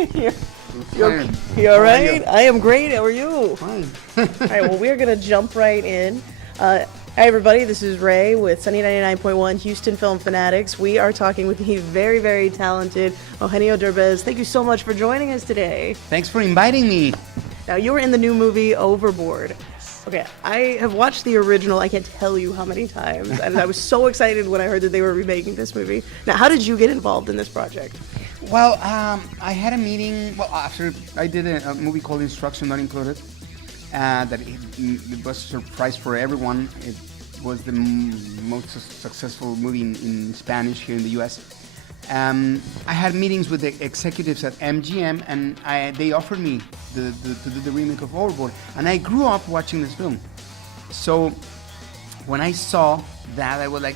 You all right? I am great. How are you? Fine. All right, well, we're going to jump right in. Hi, everybody. This is Ray with Sunny 99.1 Houston Film Fanatics. We are talking with the very, very talented Eugenio Derbez. Thank you so much for joining us today. Thanks for inviting me. Now, you were in the new movie Overboard. Okay, I have watched the original, I can't tell you how many times, and I was so excited when I heard that they were remaking this movie. Now, how did you get involved in this project? Well, I had a meeting, after I did a movie called Instruction Not Included, that it was a surprise for everyone. It was the most successful movie in Spanish here in the US. I had meetings with the executives at MGM, and they offered me to do the remake of Overboard. And I grew up watching this film. So when I saw that, I was like,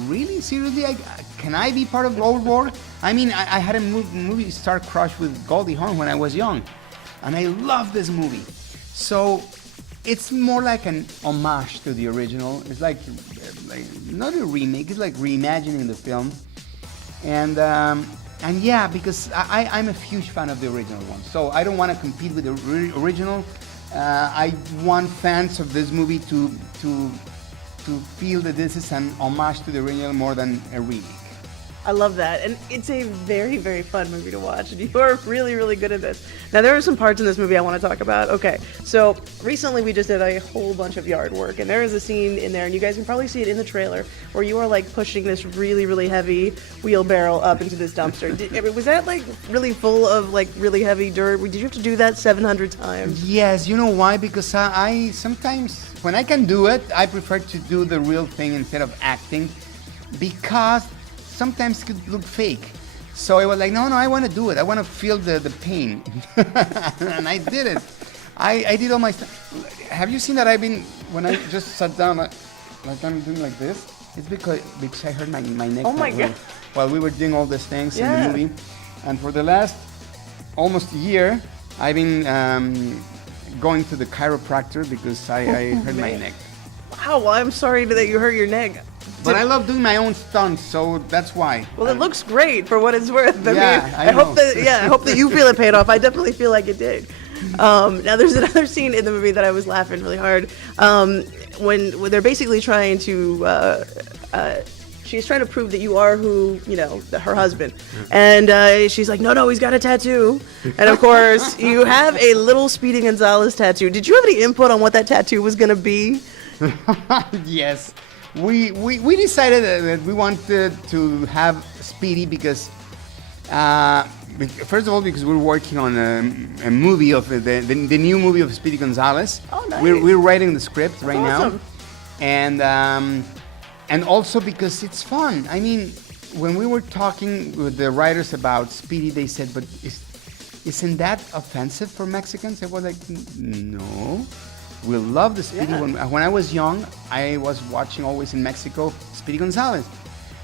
really? Seriously? Can I be part of Overboard? I mean, I had a movie star crush with Goldie Hawn when I was young. And I love this movie. So it's more like an homage to the original. It's like not a remake, it's like reimagining the film. And yeah, because I'm a huge fan of the original one, so I don't want to compete with the original. I want fans of this movie to feel that this is an homage to the original more than a remake. I love that, and it's a very, very fun movie to watch, and you are really, really good at this. Now, there are some parts in this movie I want to talk about. Okay, so recently we just did a whole bunch of yard work, and there is a scene in there, and you guys can probably see it in the trailer, where you are like pushing this really, really heavy wheelbarrow up into this dumpster. Was that like really full of like really heavy dirt? Did you have to do that 700 times? Yes, you know why? Because I sometimes, when I can do it, I prefer to do the real thing instead of acting, because sometimes it could look fake. So I was like, no, I want to do it. I want to feel the pain. And I did it. I did all my stuff. Have you seen that when I just sat down, like I'm doing like this? It's because I hurt my neck. Oh my God. While we were doing all these things in the movie. And for the last almost a year, I've been going to the chiropractor because I hurt my neck. Wow, well, I'm sorry that you hurt your neck. But I love doing my own stunts, so that's why. Well, it looks great for what it's worth. I hope that you feel it paid off. I definitely feel like it did. Now, there's another scene in the movie that I was laughing really hard when they're basically trying to. She's trying to prove that you are who, her husband. And she's like, no, he's got a tattoo. And of course, you have a little Speedy Gonzalez tattoo. Did you have any input on what that tattoo was going to be? Yes. We decided that we wanted to have Speedy because, first of all, because we're working on a movie of the new movie of Speedy Gonzalez. Oh, nice. We're writing the script right awesome. Now, and also because it's fun. I mean, when we were talking with the writers about Speedy, they said, "But isn't that offensive for Mexicans?" I was like, "No." We love the Speedy. Yeah. When I was young, I was watching always in Mexico Speedy Gonzalez.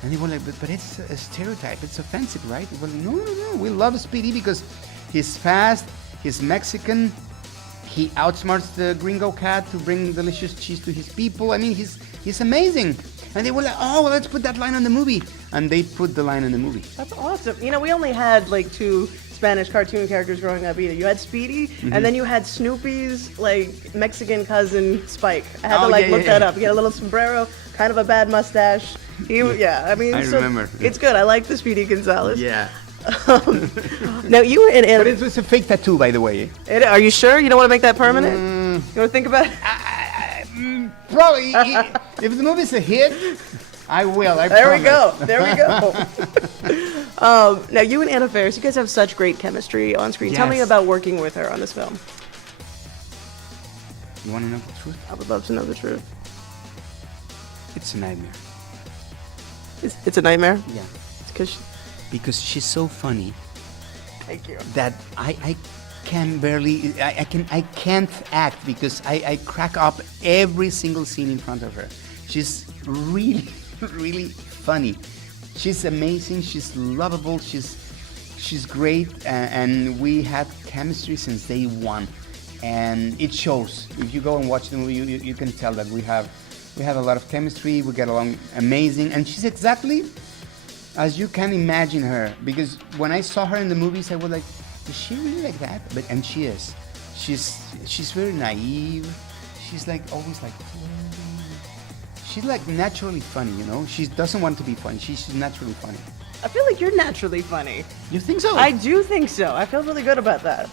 And they were like, but it's a stereotype. It's offensive, right? Well, no. We love Speedy because he's fast, he's Mexican, he outsmarts the gringo cat to bring delicious cheese to his people. I mean, he's amazing. And they were like, oh, well, let's put that line on the movie. And they put the line in the movie. That's awesome. We only had like two Spanish cartoon characters growing up either. You had Speedy, and then you had Snoopy's like Mexican cousin Spike. I had to look that up. He had a little sombrero, kind of a bad mustache. I remember. It's good. I like the Speedy Gonzalez. Yeah. Now you were in But it's a fake tattoo, by the way. Are you sure? You don't want to make that permanent? You want to think about it? Probably. If the movie's a hit, I will. There we go. Now, you and Anna Faris, you guys have such great chemistry on screen. Yes. Tell me about working with her on this film. You want to know the truth? I would love to know the truth. It's a nightmare. It's a nightmare? Yeah. It's because she's so funny. Thank you. That I can barely, I can't act because I crack up every single scene in front of her. She's really, really funny. She's amazing. She's lovable. She's great, and we had chemistry since day one, and it shows. If you go and watch the movie, you can tell that we have a lot of chemistry. We get along amazing, and she's exactly as you can imagine her. Because when I saw her in the movies, I was like, is she really like that? And she is. She's very naive. She's like always like she's like naturally funny, you know. She doesn't want to be funny. She's naturally funny. I feel like you're naturally funny. You think so? I do think so. I feel really good about that.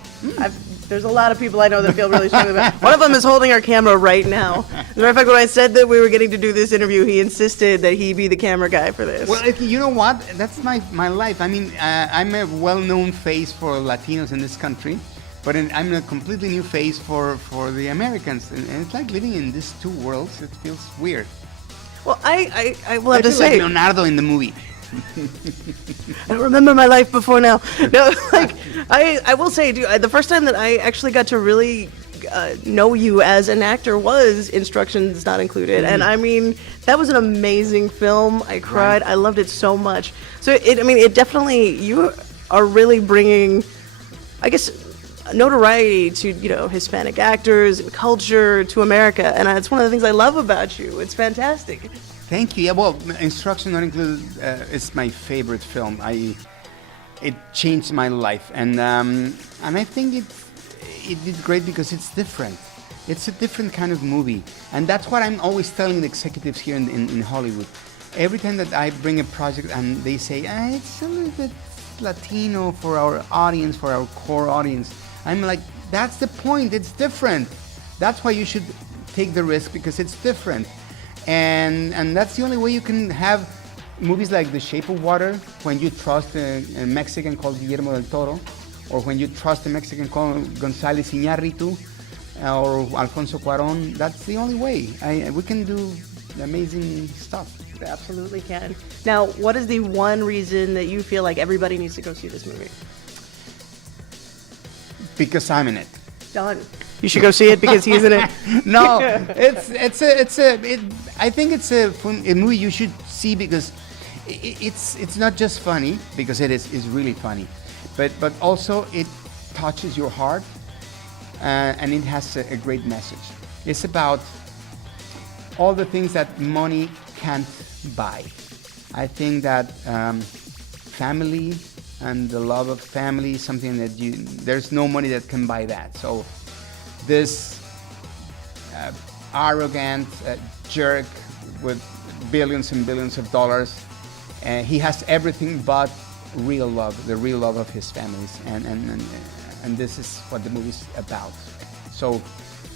There's a lot of people I know that feel really strongly about it. One of them is holding our camera right now. As a matter of fact, when I said that we were getting to do this interview, he insisted that he be the camera guy for this. Well, you know what? That's my life. I mean, I'm a well-known face for Latinos in this country, but I'm a completely new face for the Americans. And it's like living in these two worlds. It feels weird. Well, I will have to feel say, like Leonardo in the movie. I don't remember my life before now. No, like I will say, dude, the first time that I actually got to really know you as an actor was Instructions Not Included, and I mean that was an amazing film. I cried. Right. I loved it so much. So it definitely, you are really bringing, I guess, notoriety to Hispanic actors and culture to America, and it's one of the things I love about you. It's fantastic. Thank you. Yeah, well, Instructions Not Included is my favorite film. It changed my life, and I think it did great because it's different. It's a different kind of movie, and that's what I'm always telling the executives here in Hollywood. Every time that I bring a project and they say, it's a little bit Latino for our audience, for our core audience, I'm like, that's the point. It's different. That's why you should take the risk, because it's different. And that's the only way you can have movies like The Shape of Water, when you trust a Mexican called Guillermo del Toro, or when you trust a Mexican called González Iñárritu, or Alfonso Cuarón. That's the only way. We can do amazing stuff. We absolutely can. Now, what is the one reason that you feel like everybody needs to go see this movie? Because I'm in it. Done. You should go see it because he's in it. No, I think it's a movie you should see because it's not just funny, because it's really funny, but also it touches your heart, and it has a great message. It's about all the things that money can't buy. I think that family and the love of family is something that there's no money that can buy that. So this arrogant jerk with billions and billions of dollars, he has everything but real love, the real love of his families, and this is what the movie's about. So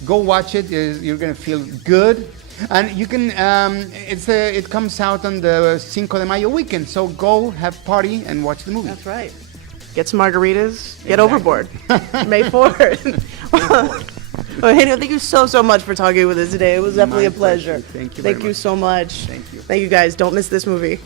go watch it. You're gonna feel good, and you can. It comes out on the Cinco de Mayo weekend. So go have party and watch the movie. That's right. Get some margaritas. Get Overboard. May 4th. Well, Eugenio, thank you so much for talking with us today. It was definitely a pleasure. Thank you. Thank you so much. Thank you. Thank you, guys. Don't miss this movie.